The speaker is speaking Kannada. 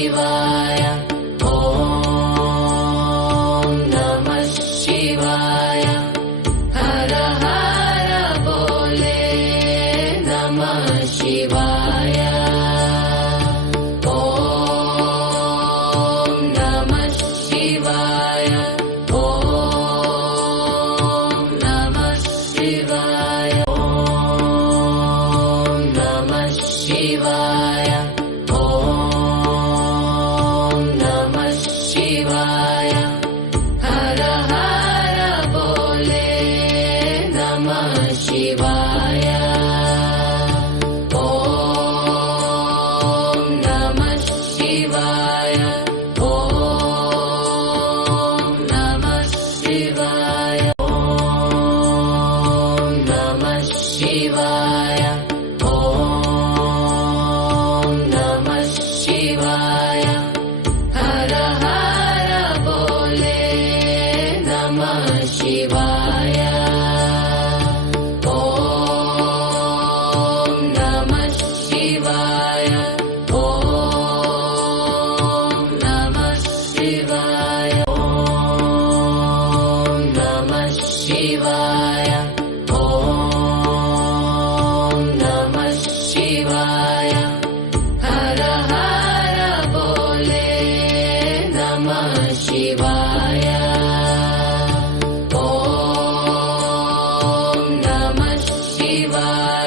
ಶಿವಾಯ. ಓಂ ನಮಃ ಶಿವಾಯ. ಹರ ಹರ ಬೋಲೆ ನಮಃ ಶಿವಾಯ. ಓಂ ನಮಃ ಶಿವಾಯ. ಓಂ ನಮಃ ಶಿವಾಯ. ಓಂ ನಮಃ ಶಿವಾಯ. ಓಂ ನಮಃ ಶಿವಾಯ. ಹರ ಹರ ಬೋಲೆ ನಮಃ ಶಿವಾಯ. ಓಂ ನಮಃ ಶಿವಾಯ. ಓಂ ನಮಃ ಶಿವಾಯ. ಓಂ ನಮಃ ಶಿವಾಯ. ಓಂ ನಮಃ ಶಿವಾಯ. ಹರ ಹರ ಬೋಲೆ ನಮಃ ಶಿವಾಯ. ಓಂ ನಮಃ ಶಿವಾಯ. ಓಂ ನಮಃ ಶಿವಾಯ. ಓಂ ನಮಃ ಶಿವಾಯ. ಓಂ ನಮಃ ಶಿವಾಯ. ಹರ ಹರ ಬೋಲೆ ನಮಃ ಶಿವಾಯ. ಓಂ ನಮಃ ಶಿವಾಯ.